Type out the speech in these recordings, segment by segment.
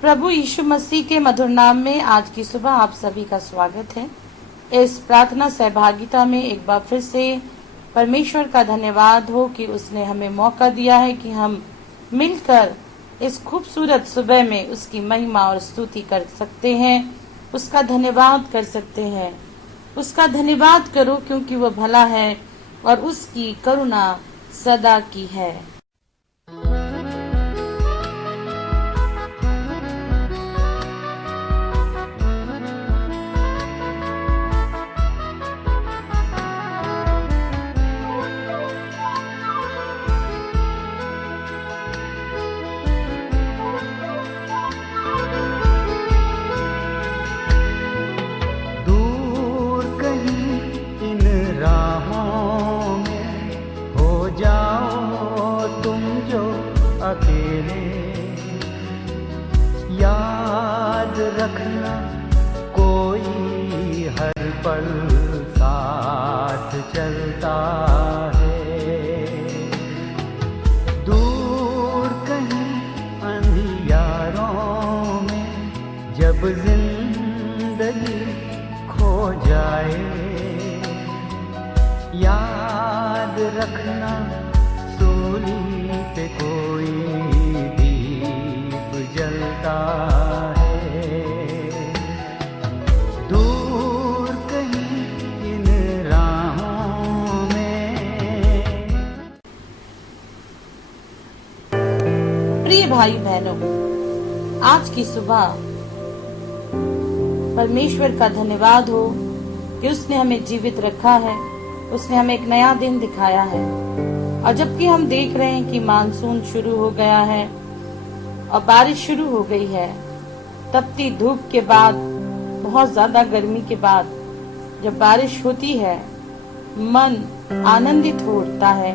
प्रभु यीशु मसीह के मधुर नाम में आज की सुबह आप सभी का स्वागत है। इस प्रार्थना सहभागिता में एक बार फिर से परमेश्वर का धन्यवाद हो कि उसने हमें मौका दिया है कि हम मिलकर इस खूबसूरत सुबह में उसकी महिमा और स्तुति कर सकते हैं, उसका धन्यवाद कर सकते हैं। उसका धन्यवाद करो क्योंकि वह भला है और उसकी करुणा सदा की है। याद रखना कोई हर पल साथ चलता है। दूर कहीं अंधियारों में जब जिंदगी खो जाए, याद रखना सूली पे कोई जलता है। दूर कहीं इन राहों में। प्रिय भाई बहनों, आज की सुबह परमेश्वर का धन्यवाद हो कि उसने हमें जीवित रखा है, उसने हमें एक नया दिन दिखाया है। और जबकि हम देख रहे हैं कि मानसून शुरू हो गया है और बारिश शुरू हो गई है, तपती धूप के बाद, बहुत ज्यादा गर्मी के बाद जब बारिश होती है, मन आनंदित हो उठता है,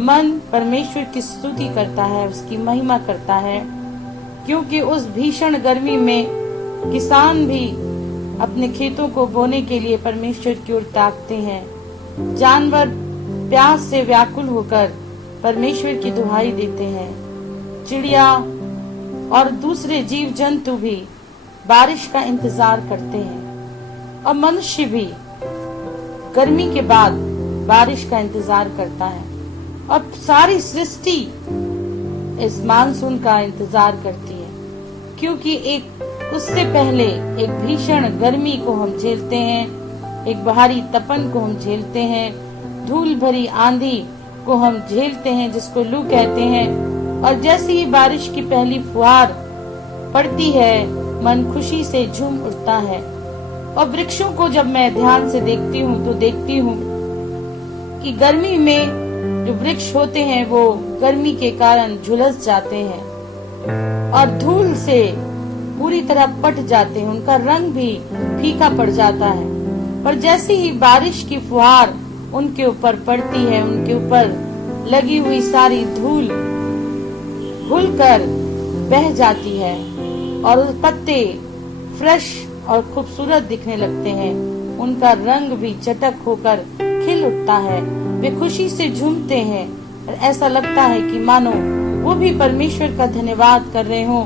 मन परमेश्वर की स्तुति करता है, उसकी महिमा करता है। क्योंकि उस भीषण गर्मी में किसान भी अपने खेतों को बोने के लिए परमेश्वर की ओर ताकते हैं। जानवर प्यास से व्याकुल होकर परमेश्वर की दुहाई देते हैं। चिड़िया और दूसरे जीव जंतु भी बारिश का इंतजार करते हैं और मनुष्य भी गर्मी के बाद बारिश का इंतजार करता है और सारी सृष्टि इस मानसून का इंतजार करती है। क्योंकि एक उससे पहले एक भीषण गर्मी को हम झेलते हैं, एक भारी तपन को हम झेलते हैं, धूल भरी आंधी को हम झेलते हैं जिसको लू कहते हैं। और जैसे ही बारिश की पहली फुहार पड़ती है, मन खुशी से झूम उठता है। और वृक्षों को जब मैं ध्यान से देखती हूँ तो देखती हूँ कि गर्मी में जो वृक्ष होते हैं वो गर्मी के कारण झुलस जाते हैं और धूल से पूरी तरह पट जाते हैं, उनका रंग भी फीका पड़ जाता है। पर जैसे ही बारिश की फुहार उनके ऊपर पड़ती है, उनके ऊपर लगी हुई सारी धूल घुलकर बह जाती है और पत्ते फ्रेश और खूबसूरत दिखने लगते हैं, उनका रंग भी चटक होकर खिल उठता है, वे खुशी से झूमते हैं और ऐसा लगता है कि मानो वो भी परमेश्वर का धन्यवाद कर रहे हो,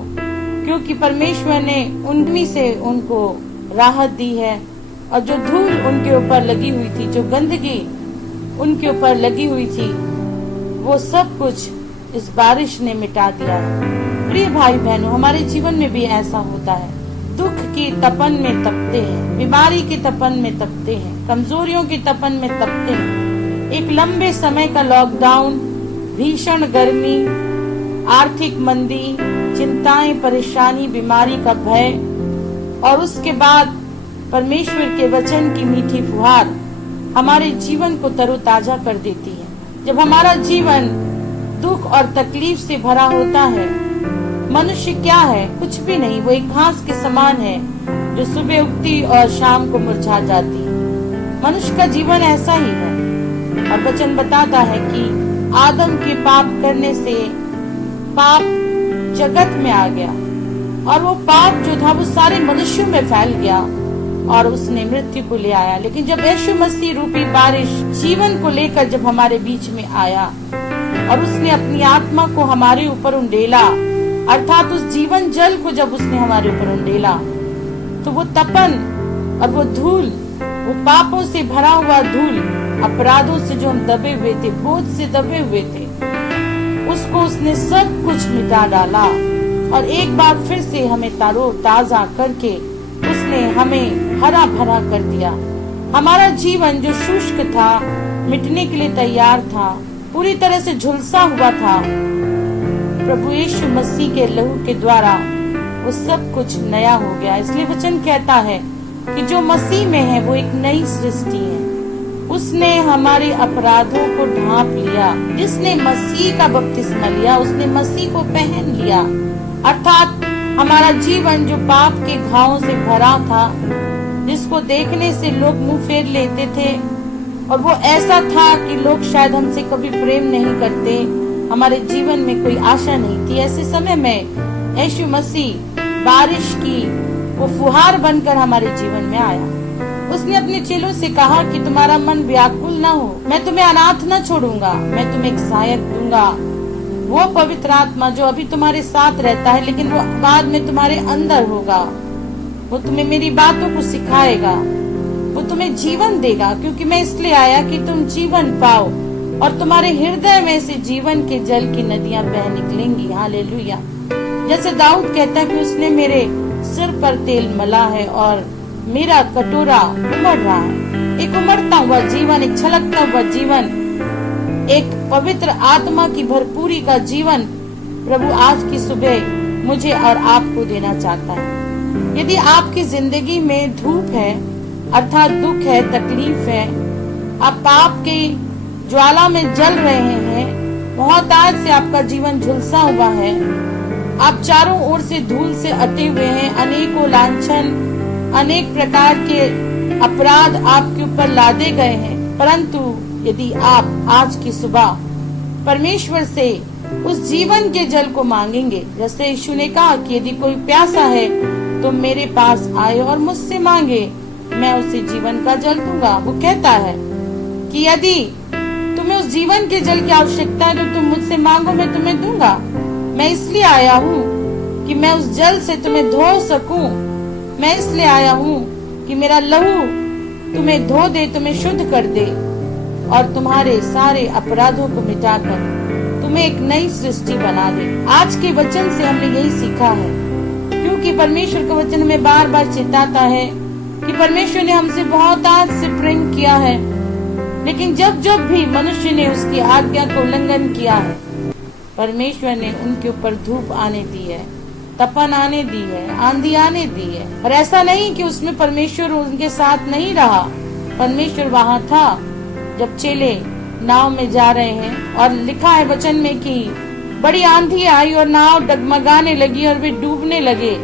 क्योंकि परमेश्वर ने उनमें से उनको राहत दी है। और जो धूल उनके ऊपर लगी हुई थी, जो गंदगी उनके ऊपर लगी हुई थी, वो सब कुछ इस बारिश ने मिटा दिया है। प्रिय भाई बहनों, हमारे जीवन में भी ऐसा होता है। दुख की तपन में तपते हैं, बीमारी की तपन में तपते हैं, कमजोरियों की तपन में तपते हैं। एक लंबे समय का लॉकडाउन, भीषण गर्मी, आर्थिक मंदी, चिंताएं, परेशानी, बीमारी का भय और उसके बाद परमेश्वर के वचन की मीठी फुहार हमारे जीवन को तरोताजा कर देती है। जब हमारा जीवन दुख और तकलीफ से भरा होता है, मनुष्य क्या है? कुछ भी नहीं, वो एक घास के समान है जो सुबह उगती और शाम को मुरझा जाती है। मनुष्य का जीवन ऐसा ही है। और वचन बताता है कि आदम के पाप करने से पाप जगत में आ गया और वो पाप जो था वो सारे मनुष्यों में फैल गया और उसने मृत्यु को ले आया। लेकिन जब यीशु मसीह रूपी बारिश जीवन को लेकर जब हमारे बीच में आया और उसने अपनी आत्मा को हमारे ऊपर उंडेला अर्थात उस जीवन जल को जब उसने हमारे ऊपर उंडेला, तो वो तपन और वो धूल, वो पापों से भरा हुआ धूल, अपराधों से जो हम दबे हुए थे, बोझ से दबे हुए थे, उसको उसने सब कुछ मिटा डाला और एक बार फिर से हमें ताजा करके उसने हमें हरा भरा कर दिया। हमारा जीवन जो शुष्क था, मिटने के लिए तैयार था, पूरी तरह से झुलसा हुआ था, प्रभु यीशु मसीह के लहू के द्वारा वो सब कुछ नया हो गया। इसलिए वचन कहता है कि जो मसीह में है वो एक नई सृष्टि है। उसने हमारे अपराधों को ढांप लिया। जिसने मसीह का बपतिस्मा लिया उसने मसीह को पहन लिया। अर्थात हमारा जीवन जो पाप के घावों से भरा था, जिसको देखने से लोग मुंह फेर लेते थे और वो ऐसा था कि लोग शायद हमसे कभी प्रेम नहीं करते, हमारे जीवन में कोई आशा नहीं थी, ऐसे समय में यीशु मसीह बारिश की वो फुहार बनकर हमारे जीवन में आया। उसने अपने चेलों से कहा कि तुम्हारा मन व्याकुल ना हो, मैं तुम्हें अनाथ न छोड़ूंगा, मैं तुम्हें एक सहायक दूंगा, वो पवित्र आत्मा जो अभी तुम्हारे साथ रहता है लेकिन वो बाद में तुम्हारे अंदर होगा। वो तुम्हें मेरी बातों को सिखाएगा, वो तुम्हें जीवन देगा, क्योंकि मैं इसलिए आया कि तुम जीवन पाओ और तुम्हारे हृदय में से जीवन के जल की नदियां बह निकलेंगी। हालेलुया। जैसे दाऊद कहता है कि उसने मेरे सिर पर तेल मला है और मेरा कटोरा उमड़ रहा है। एक उमड़ता हुआ जीवन, एक छलकता हुआ जीवन, एक पवित्र आत्मा की भरपूरी का जीवन प्रभु आज की सुबह मुझे और आपको देना चाहता है। यदि आपकी जिंदगी में धूप है, अर्थात दुख है, तकलीफ है, आप पाप के ज्वाला में जल रहे हैं, बहुत आज से आपका जीवन झुलसा हुआ है, आप चारों ओर से धूल से अटे हुए हैं, अनेकों लांछन, अनेक प्रकार के अपराध आपके ऊपर लादे गए हैं, परंतु यदि आप आज की सुबह परमेश्वर से उस जीवन के जल को मांगेंगे, जैसे यीशु ने कहा कि यदि कोई प्यासा है तो मेरे पास आए और मुझसे मांगे, मैं उसे जीवन का जल दूंगा। वो कहता है कि यदि तुम्हें उस जीवन के जल की आवश्यकता है तो तुम मुझसे मांगो, मैं तुम्हें दूंगा। मैं इसलिए आया हूँ कि मैं उस जल से तुम्हें धो सकूं। मैं इसलिए आया हूँ कि मेरा लहू तुम्हें धो दे, तुम्हें शुद्ध कर दे और तुम्हारे सारे अपराधों को मिटाकर तुम्हें एक नई सृष्टि बना दे। आज के वचन से हमने यही सीखा है, क्योंकि परमेश्वर का वचन हमें बार बार चेताता है कि परमेश्वर ने हमसे बहुत आज से प्रेम किया है, लेकिन जब जब भी मनुष्य ने उसकी आज्ञा को उल्लंघन किया है, परमेश्वर ने उनके ऊपर धूप आने दी है, तपन आने दी है, आंधी आने दी है। और ऐसा नहीं कि उसमें परमेश्वर उनके साथ नहीं रहा, परमेश्वर वहाँ था जब चेले नाव में जा रहे हैं। और लिखा है वचन में कि बड़ी आंधी आई और नाव डगमगाने लगी और वे डूबने लगे,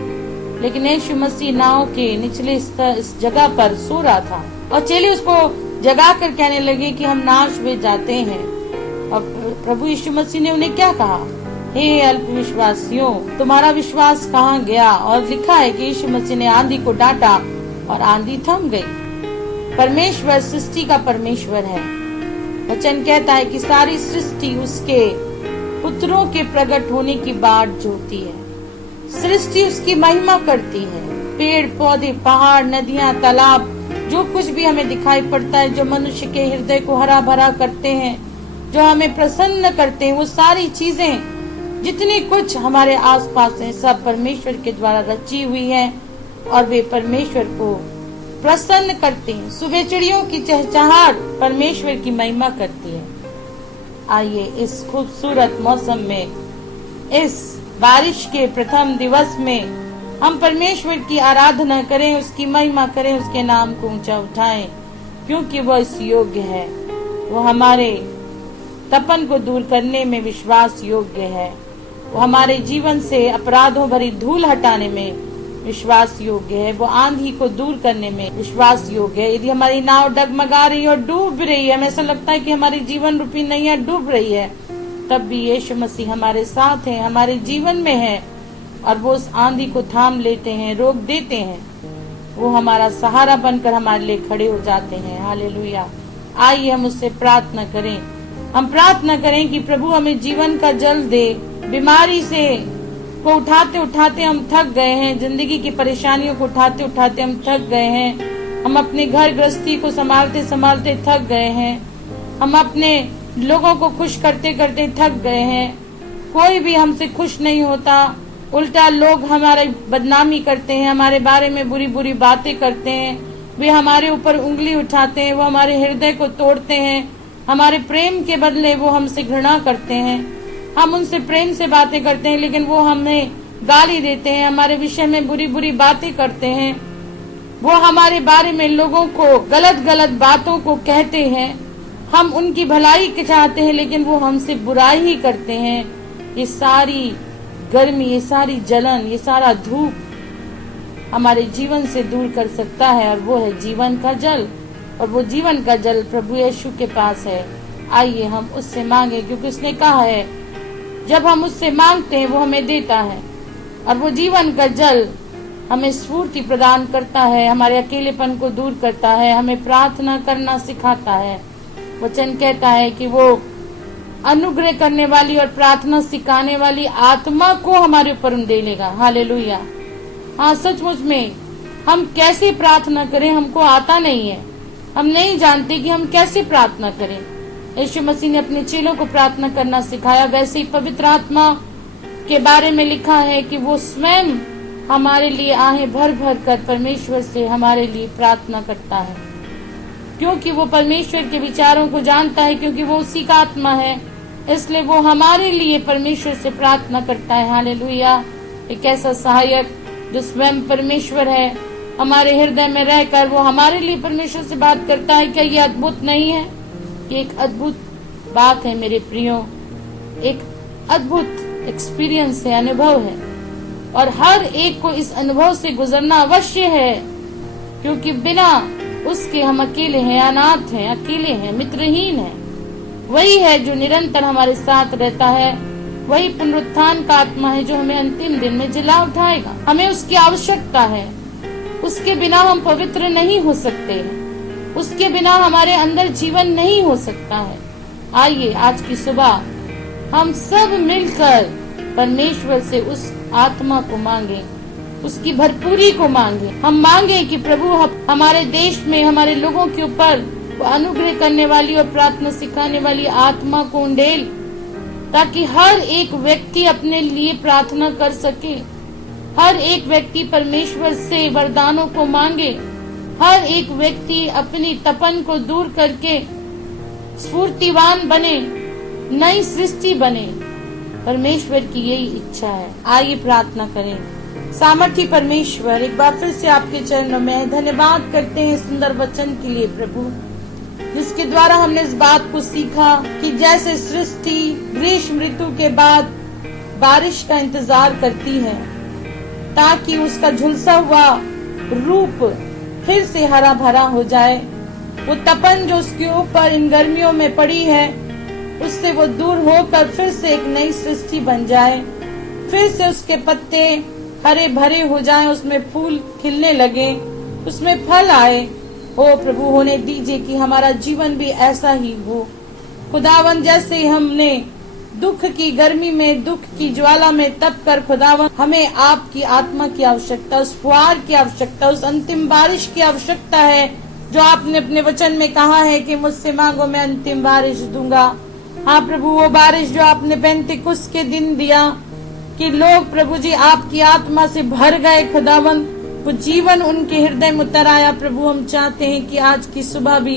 लेकिन यीशु मसीह नाव के निचले इस जगह पर सो रहा था और चेले उसको जगा कर कहने लगे कि हम नाश में जाते हैं। और प्रभु यीशु मसीह ने उन्हें क्या कहा? हे अल्प विश्वासियों, तुम्हारा विश्वास कहाँ गया? और लिखा है कि यीशु मसीह ने आंधी को डांटा और आंधी थम गई। परमेश्वर सृष्टि का परमेश्वर है। वचन कहता है कि सारी सृष्टि उसके पुत्रों के प्रकट होने की बाट जोती है। सृष्टि उसकी महिमा करती है। पेड़ पौधे, पहाड़, नदियां, तालाब, जो कुछ भी हमें दिखाई पड़ता है, जो मनुष्य के हृदय को हरा भरा करते हैं, जो हमें प्रसन्न करते हैं, वो सारी चीजें जितनी कुछ हमारे आसपास हैं, सब परमेश्वर के द्वारा रची हुई है और वे परमेश्वर को प्रसन्न करती हैं। सुबह चिड़ियों की चहचहाट परमेश्वर की महिमा करती है। आइए इस खूबसूरत मौसम में, इस बारिश के प्रथम दिवस में हम परमेश्वर की आराधना करें, उसकी महिमा करें, उसके नाम को ऊंचा उठाएं, क्योंकि वह इस योग्य है। वो हमारे तपन को दूर करने में विश्वास योग्य है। वो हमारे जीवन से अपराधों भरी धूल हटाने में विश्वास योग्य है। वो आंधी को दूर करने में विश्वास योग्य है। यदि हमारी नाव डगमगा रही है और डूब रही है, हमें ऐसा लगता है कि हमारी जीवन रूपी नैया डूब रही है, तब भी यीशु मसीह हमारे साथ है, हमारे जीवन में है और वो उस आंधी को थाम लेते हैं, रोक देते हैं। वो हमारा सहारा बनकर हमारे लिए खड़े हो जाते हैं। हालेलुया। आइए हम उससे प्रार्थना करें। हम प्रार्थना करें कि प्रभु हमें जीवन का जल दे, बीमारी से को उठाते उठाते हम थक गए हैं, जिंदगी की परेशानियों को उठाते उठाते हम थक गए हैं, हम अपने घर गृहस्थी को संभालते संभालते थक गए हैं, हम अपने लोगों को खुश करते करते थक गए हैं। कोई भी हमसे खुश नहीं होता, उल्टा लोग हमारी बदनामी करते हैं, हमारे बारे में बुरी बुरी बातें करते हैं, वे हमारे ऊपर उंगली उठाते हैं, वो हमारे हृदय को तोड़ते हैं, हमारे प्रेम के बदले वो हमसे घृणा करते हैं। हम उनसे प्रेम से बातें करते हैं लेकिन वो हमें गाली देते हैं, हमारे विषय में बुरी बुरी बातें करते हैं, वो हमारे बारे में लोगों को गलत गलत बातों को कहते हैं। हम उनकी भलाई के चाहते हैं लेकिन वो हमसे बुराई ही करते हैं। ये सारी गर्मी, ये सारी जलन, ये सारा धूप हमारे जीवन से दूर कर सकता है और वो है जीवन का जल। और वो जीवन का जल प्रभु यीशु के पास है। आइए हम उससे मांगे, क्योंकि उसने कहा है जब हम उससे मांगते हैं वो हमें देता है। और वो जीवन का जल हमें स्फूर्ति प्रदान करता है, हमारे अकेलेपन को दूर करता है, हमें प्रार्थना करना सिखाता है। वचन कहता है कि वो अनुग्रह करने वाली और प्रार्थना सिखाने वाली आत्मा को हमारे ऊपर उंडेलेगा। हालेलुया। हाँ, सचमुच में हम कैसे प्रार्थना करें हमको आता नहीं है, हम नहीं जानते कि हम कैसे प्रार्थना करें। यीशु मसीह ने अपने चेलों को प्रार्थना करना सिखाया, वैसे ही पवित्र आत्मा के बारे में लिखा है कि वो स्वयं हमारे लिए आहें भर भर कर परमेश्वर से हमारे लिए प्रार्थना करता है, क्योंकि वो परमेश्वर के विचारों को जानता है, क्योंकि वो उसी का आत्मा है, इसलिए वो हमारे लिए परमेश्वर से प्रार्थना करता है। हालेलुया। एक ऐसा सहायक जो स्वयं परमेश्वर है हमारे हृदय में रहकर वो हमारे लिए परमेश्वर से बात करता है। क्या ये अद्भुत नहीं है? ये एक अद्भुत बात है मेरे प्रियो, एक अद्भुत एक्सपीरियंस है, अनुभव है, और हर एक को इस अनुभव से गुजरना अवश्य है, क्योंकि बिना उसके हम अकेले हैं, अनाथ हैं, अकेले हैं, मित्रहीन हैं। वही है जो निरंतर हमारे साथ रहता है, वही पुनरुत्थान का आत्मा है जो हमें अंतिम दिन में जिला उठाएगा। हमें उसकी आवश्यकता है, उसके बिना हम पवित्र नहीं हो सकते हैं, उसके बिना हमारे अंदर जीवन नहीं हो सकता है। आइए आज की सुबह हम सब मिलकर परमेश्वर से उस आत्मा को मांगे, उसकी भरपूरी को मांगे। हम मांगे कि प्रभु हमारे देश में हमारे लोगों के ऊपर अनुग्रह करने वाली और प्रार्थना सिखाने वाली आत्मा को उंडेल, ताकि हर एक व्यक्ति अपने लिए प्रार्थना कर सके, हर एक व्यक्ति परमेश्वर से वरदानों को मांगे, हर एक व्यक्ति अपनी तपन को दूर करके स्फूर्तिवान बने, नई सृष्टि बने। परमेश्वर की यही इच्छा है। आइए प्रार्थना करें। सामर्थी परमेश्वर, एक बार फिर से आपके चरणों में धन्यवाद करते हैं सुंदर वचन के लिए प्रभु, जिसके द्वारा हमने इस बात को सीखा कि जैसे सृष्टि ग्रीष्म ऋतु के बाद बारिश का इंतजार करती है ताकि उसका झुलसा हुआ रूप फिर से हरा भरा हो जाए, वो तपन जो उसके ऊपर इन गर्मियों में पड़ी है उससे वो दूर होकर फिर से एक नई सृष्टि बन जाए, फिर से उसके पत्ते हरे भरे हो जाएं, उसमें फूल खिलने लगे, उसमें फल आए। ओ प्रभु, होने दीजिए कि हमारा जीवन भी ऐसा ही हो। खुदावन, जैसे हमने दुख की गर्मी में, दुख की ज्वाला में तप कर खुदावन, हमें आपकी आत्मा की आवश्यकता, उस फुहार की आवश्यकता, उस अंतिम बारिश की आवश्यकता है जो आपने अपने वचन में कहा है कि मुझसे मांगो मैं अंतिम बारिश दूंगा। हाँ प्रभु, वो बारिश जो आपने पेंतिकुस्त के दिन दिया कि लोग प्रभु जी आपकी आत्मा से भर गए, खुदावन वो जीवन उनके हृदय में उतर आया। प्रभु, हम चाहते हैं कि आज की सुबह भी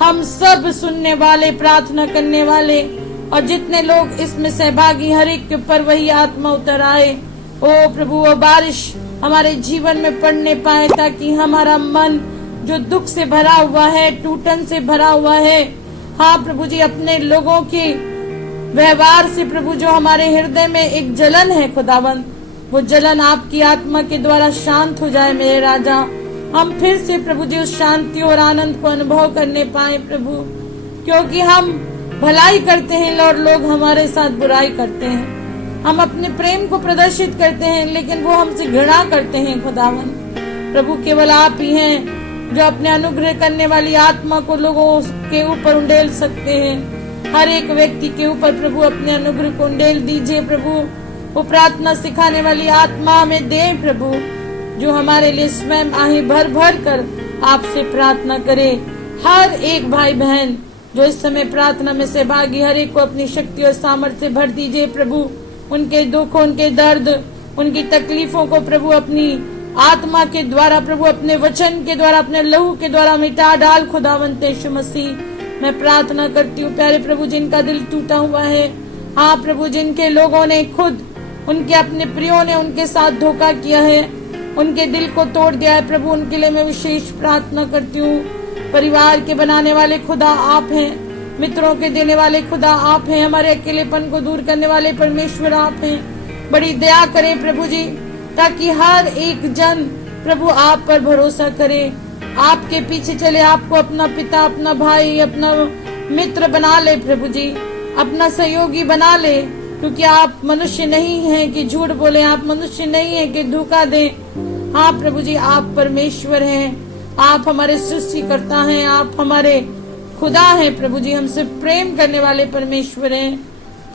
हम सब सुनने वाले, प्रार्थना करने वाले और जितने लोग इसमें सहभागी, हर एक के ऊपर वही आत्मा उतर आए। ओ प्रभु, वो बारिश हमारे जीवन में पड़ने पाए, ताकि हमारा मन जो दुख से भरा हुआ है, टूटन से भरा हुआ है, हाँ प्रभु जी, अपने लोगों के व्यवहार से प्रभु जो हमारे हृदय में एक जलन है खुदावन, वो जलन आपकी आत्मा के द्वारा शांत हो जाए मेरे राजा। हम फिर से प्रभु जी उस शांति और आनंद को अनुभव करने पाए प्रभु, क्योंकि हम भलाई करते हैं और लोग हमारे साथ बुराई करते हैं। हम अपने प्रेम को प्रदर्शित करते हैं लेकिन वो हमसे घृणा करते हैं खुदावन। प्रभु, केवल आप ही हैं जो अपने अनुग्रह करने वाली आत्मा को लोगों के ऊपर उंडेल सकते हैं। हर एक व्यक्ति के ऊपर प्रभु अपने अनुग्रह को उंडेल दीजिए प्रभु, वो प्रार्थना सिखाने वाली आत्मा हमें दे प्रभु, जो हमारे लिए स्वयं आहे भर भर कर आपसे प्रार्थना करे। हर एक भाई बहन जो इस समय प्रार्थना में सहभागी, हर एक को अपनी शक्ति और सामर्थ्य भर दीजिए प्रभु। उनके दुख, उनके दर्द, उनकी तकलीफों को प्रभु अपनी आत्मा के द्वारा, प्रभु अपने वचन के द्वारा, अपने लहू के द्वारा मिटा डाल खुदावंत यीशु मसीह। मैं प्रार्थना करती हूँ प्यारे प्रभु, जिनका दिल टूटा हुआ है, हाँ प्रभु, जिनके लोगों ने खुद, उनके अपने प्रियों ने उनके साथ धोखा किया है, उनके दिल को तोड़ दिया है प्रभु, उनके लिए मैं विशेष प्रार्थना करती हूँ। परिवार के बनाने वाले खुदा आप हैं, मित्रों के देने वाले खुदा आप हैं, हमारे अकेलेपन को दूर करने वाले परमेश्वर आप हैं। बड़ी दया करें प्रभु जी, ताकि हर एक जन प्रभु आप पर भरोसा करे, आपके पीछे चले, आपको अपना पिता, अपना भाई, अपना मित्र बना ले प्रभु जी, अपना सहयोगी बना ले, क्योंकि आप मनुष्य नहीं हैं कि झूठ बोले, आप मनुष्य नहीं हैं कि धोखा दें। हाँ प्रभु जी, आप परमेश्वर हैं, आप हमारे सृष्टिकर्ता हैं, आप हमारे खुदा हैं प्रभु जी, हमसे प्रेम करने वाले परमेश्वर हैं,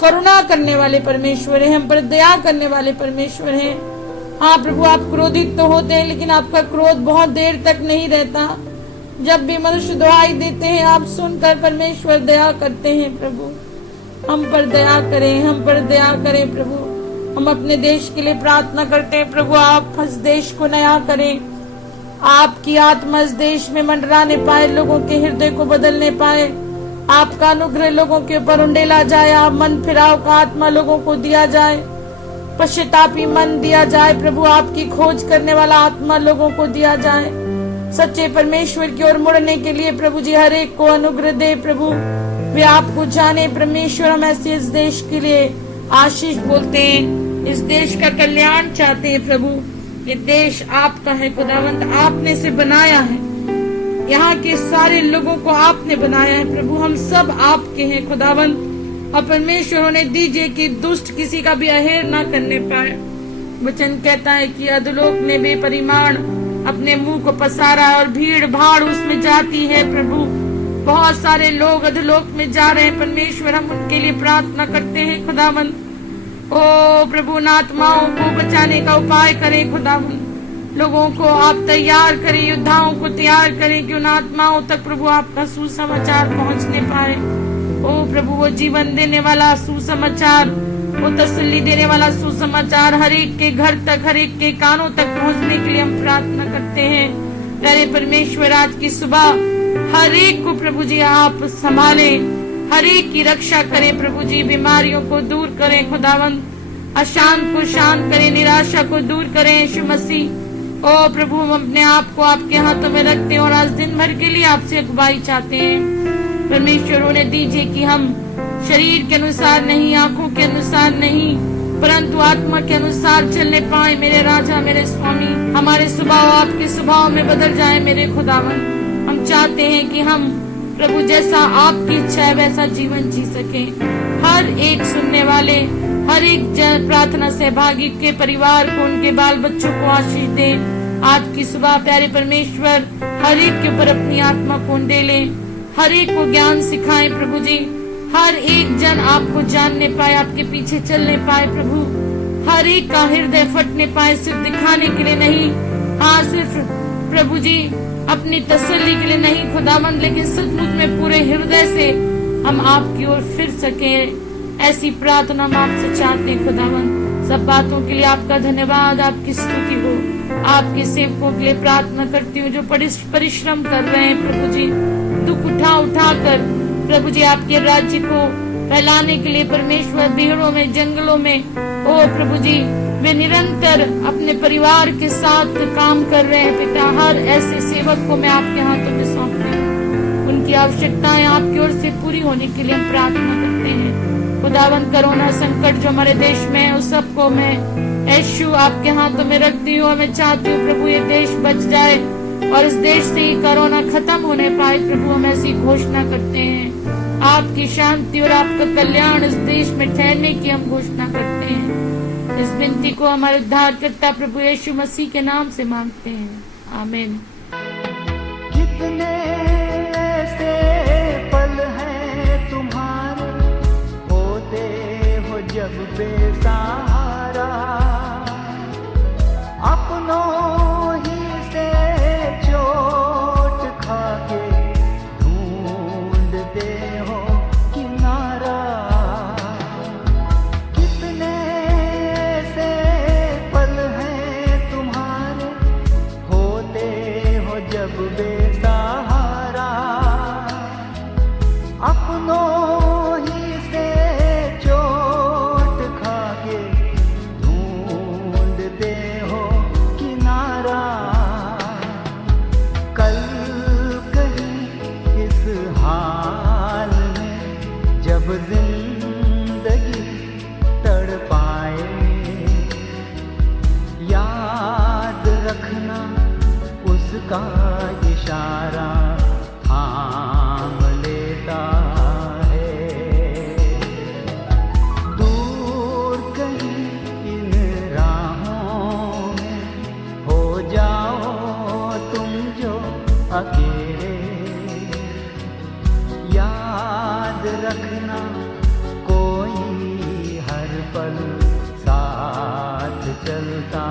करुणा करने वाले परमेश्वर हैं, हम पर दया करने वाले परमेश्वर हैं। हाँ प्रभु, आप क्रोधित तो होते हैं, लेकिन आपका क्रोध बहुत देर तक नहीं रहता। जब भी मनुष्य दुहाई देते हैं, आप सुनकर परमेश्वर दया करते हैं प्रभु। हम पर दया करें, हम पर दया करें प्रभु। हम अपने देश के लिए प्रार्थना करते हैं प्रभु, आप इस देश को नया करें, आपकी आत्मा इस देश में मंडराने पाए, लोगों के हृदय को बदलने पाए, आपका अनुग्रह लोगों के ऊपर उंडेला जाए, आप मन फिराव का आत्मा लोगों को दिया जाए, पश्चातापी मन दिया जाए प्रभु, आपकी खोज करने वाला आत्मा लोगों को दिया जाए, सच्चे परमेश्वर की ओर मुड़ने के लिए प्रभु जी हर एक को अनुग्रह दे प्रभु, वे आपको जाने परमेश्वर। हम ऐसे इस देश के लिए आशीष बोलते हैं, इस देश का कल्याण चाहते हैं प्रभु। ये देश आपका है खुदावंत, आपने इसे बनाया है, यहाँ के सारे लोगों को आपने बनाया है प्रभु, हम सब आपके हैं खुदावंत। और परमेश्वर उन्हें दीजिए कि दुष्ट किसी का भी अहेर ना करने पाए। वचन कहता है कि अधोलोक ने बेपरिमाण अपने मुंह को पसारा और भीड़ भाड़ उसमें जाती है प्रभु। बहुत सारे लोग अधोलोक में जा रहे हैं परमेश्वर, हम उनके लिए प्रार्थना करते हैं खुदावंत। ओ प्रभु, उन आत्माओं को बचाने का उपाय करें खुदावंत, लोगों को आप तैयार करें, योद्धाओं को तैयार करें कि उन आत्माओं तक प्रभु आपका सुसमाचार पहुंचने पाए। ओ प्रभु, वो जीवन देने वाला सुसमाचार, वो तसल्ली देने वाला सुसमाचार हर एक के घर तक, हर एक के कानों तक पहुंचने के लिए हम प्रार्थना करते हैं। प्यारे परमेश्वर, आज की सुबह हर एक को प्रभु जी आप संभाले, हर एक की रक्षा करें प्रभु जी, बीमारियों को दूर करें खुदावंत, अशांत को शांत करें, निराशा को दूर करें यीशु मसीह। ओ प्रभु, हम अपने आप को आपके हाथों में रखते हैं और आज दिन भर के लिए आपसे अगुवाई चाहते हैं परमेश्वर। उन्हें दीजिए कि हम शरीर के अनुसार नहीं, आंखों के अनुसार नहीं, परंतु आत्मा के अनुसार चलने पाए मेरे राजा, मेरे स्वामी। हमारे स्वभाव आपके स्वभाव में बदल जाए मेरे खुदावन। हम चाहते हैं कि हम प्रभु जैसा आपकी इच्छा है वैसा जीवन जी सके। हर एक सुनने वाले, हर एक प्रार्थना सहभागी के परिवार को, उनके बाल बच्चों को आशीष दे। आज की सुबह प्यारे परमेश्वर हर एक के ऊपर अपनी आत्मा को उंडेले, हर एक को ज्ञान सिखाएं प्रभु जी, हर एक जन आपको जानने पाए, आपके पीछे चलने पाए प्रभु, हर एक का हृदय फटने पाए, सिर्फ दिखाने के लिए नहीं, हाँ सिर्फ प्रभु जी अपनी तसल्ली के लिए नहीं खुदावंद, लेकिन सचमुच में पूरे हृदय से हम आपकी ओर फिर सके। ऐसी प्रार्थना हम आपसे चाहते हैं खुदावंद। सब बातों के लिए आपका धन्यवाद, आपकी स्तुति हो। आपके सेवकों के लिए प्रार्थना करती हूँ जो परिश्रम कर रहे हैं प्रभु जी, दुख उठा कर प्रभु जी आपके राज्य को फैलाने के लिए परमेश्वर भीड़ों में, जंगलों में, ओ प्रभु जी वे निरंतर अपने परिवार के साथ काम कर रहे हैं पिता। हर ऐसे सेवक को मैं आपके हाथों में सौंपती हूँ, उनकी आवश्यकताएं आपकी ओर से पूरी होने के लिए हम प्रार्थना करते हैं। खुदावंद, कोरोना संकट जो हमारे देश में है उस सबको मैं यीशु आपके हाथों में रखती हूँ। मैं चाहती हूँ प्रभु ये देश बच जाए और इस देश से ही कोरोना खत्म होने पाए प्रभु, हम ऐसी घोषणा करते हैं। आपकी शांति और आपका कल्याण इस देश में ठहरने की हम घोषणा करते हैं। इस विनती को हमारे उद्धारकर्ता प्रभु यीशु मसीह के नाम से मांगते हैं, आमीन। कितने ऐसे पल हैं तुम्हारे, होते हो जब बेसहारे, रखना उसका इशारा थाम लेता है। दूर कहीं इन राहों में हो जाओ तुम जो अकेले, याद रखना कोई हर पल साथ चलता